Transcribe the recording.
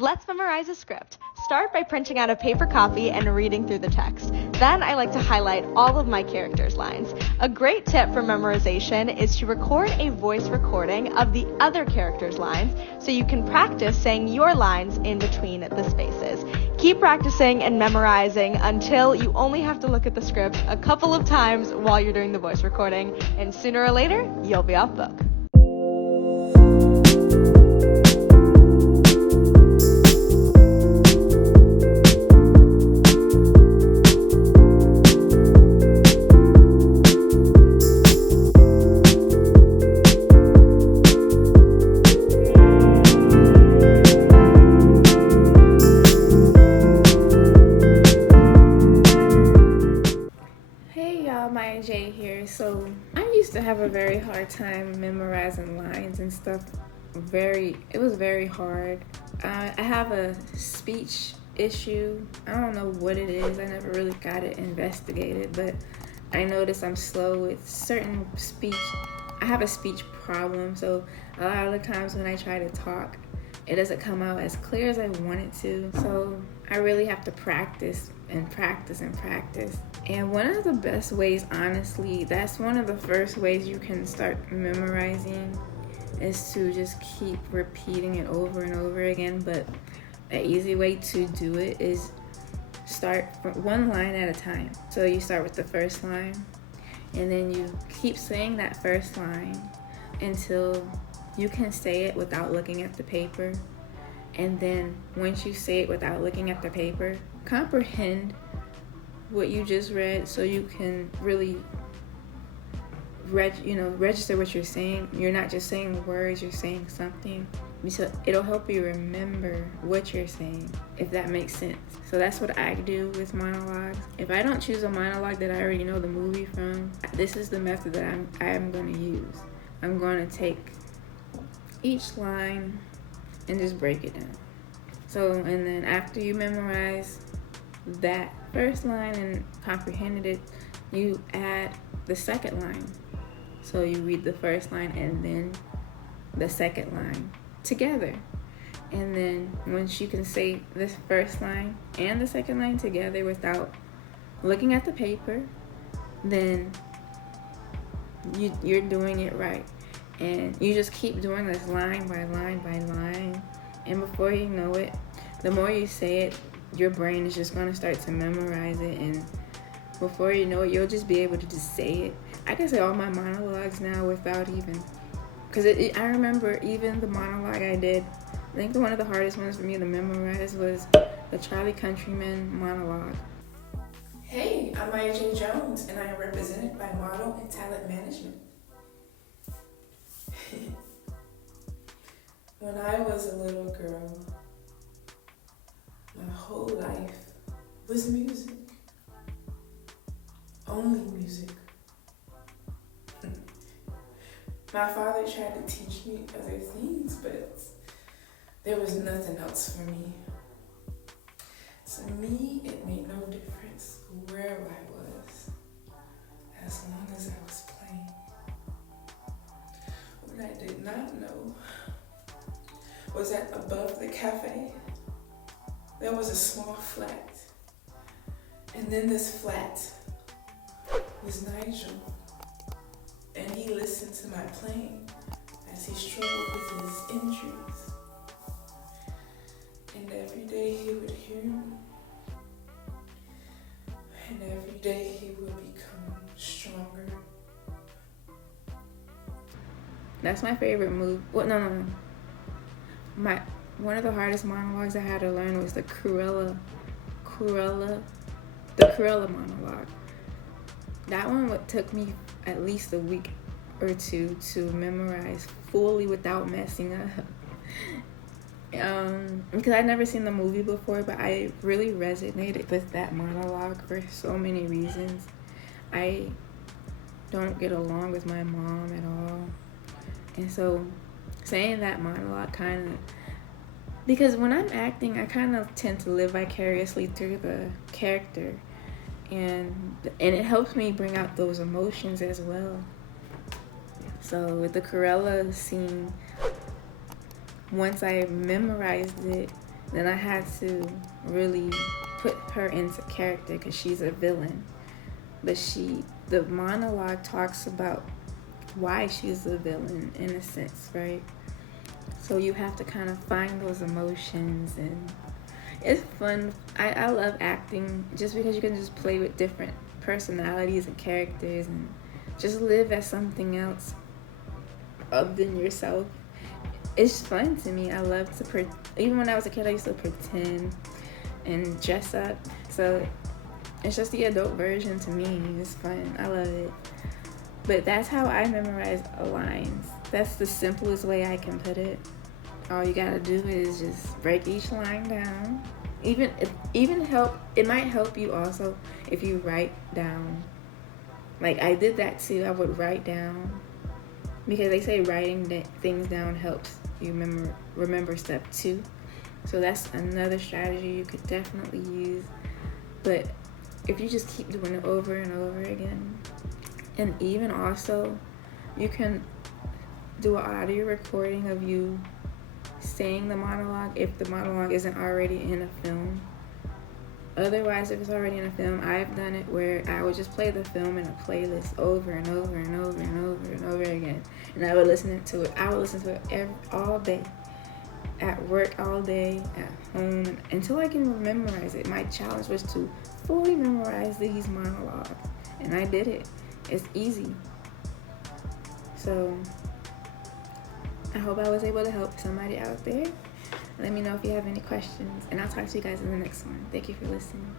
Let's memorize a script. Start by printing out a paper copy and reading through the text. Then I like to highlight all of my characters' lines. A great tip for memorization is to record a voice recording of the other characters' lines so you can practice saying your lines in between the spaces. Keep practicing and memorizing until you only have to look at the script a couple of times while you're doing the voice recording, and sooner or later, you'll be off book. Maya J here. So I used to have a very hard time memorizing lines and stuff. It was very hard. I have a speech issue. I don't know what it is. I never really got it investigated, but I noticed I'm slow with certain speech. I have a speech problem, so a lot of the times when I try to talk, it doesn't come out as clear as I want it to. So I really have to practice and practice and practice. And one of the best ways, honestly, that's one of the first ways you can start memorizing, is to just keep repeating it over and over again. But an easy way to do it is start from one line at a time. So you start with the first line, and then you keep saying that first line until you can say it without looking at the paper. And then once you say it without looking at the paper, comprehend what you just read so you can really register what you're saying. You're not just saying words, you're saying something. So it'll help you remember what you're saying, if that makes sense. So that's what I do with monologues. If I don't choose a monologue that I already know the movie from, this is the method that I'm going to use. I'm going to take each line and just break it down. So, and then after you memorize that first line and comprehended it, you add the second line. So you read the first line and then the second line together. And then once you can say this first line and the second line together without looking at the paper, then you're doing it right. And you just keep doing this line by line by line. And before you know it, the more you say it, your brain is just going to start to memorize it. And before you know it, you'll just be able to just say it. I can say all my monologues now without even... Because I remember even the monologue I did, I think one of the hardest ones for me to memorize was the Charlie Countryman monologue. Hey, I'm Maya J. Jones, and I am represented by Model and Talent Management. When I was a little girl, my whole life was music. Only music. My father tried to teach me other things, but there was nothing else for me. To me, it made no difference where I was, as long as I was playing. What I did not know was that above the cafe, there was a small flat. And then this flat was Nigel. And he listened to my playing as he struggled with his injuries. And every day he would hear me. And every day he would become stronger. That's my favorite move. Well, no. One of the hardest monologues I had to learn was the Cruella monologue. That one took me at least a week or two to memorize fully without messing up. Because I'd never seen the movie before, but I really resonated with that monologue for so many reasons. I don't get along with my mom at all. And so saying that monologue because when I'm acting, I kind of tend to live vicariously through the character. And it helps me bring out those emotions as well. So with the Cruella scene, once I memorized it Then I had to really put her into character because she's a villain. But the monologue talks about why she's a villain in a sense, right? So you have to kind of find those emotions, and it's fun. I love acting just because you can just play with different personalities and characters and just live as something else other than yourself. It's fun to me. I love to even when I was a kid, I used to pretend and dress up. So it's just the adult version to me. It's fun. I love it. But that's how I memorize lines. That's the simplest way I can put it. All you gotta do is just break each line down. It might help you also if you write down. Like I did that too. I would write down because they say writing things down helps you remember step 2. So that's another strategy you could definitely use. But if you just keep doing it over and over again, and even also you can do an audio recording of you saying the monologue if the monologue isn't already in a film. Otherwise, if it's already in a film, I've done it where I would just play the film in a playlist over and over and over and over and over again, and I would listen to it. I would listen to it all day, at work all day, at home, until I can memorize it. My challenge was to fully memorize these monologues, and I did it. It's easy. So I hope I was able to help somebody out there. Let me know if you have any questions, and I'll talk to you guys in the next one. Thank you for listening.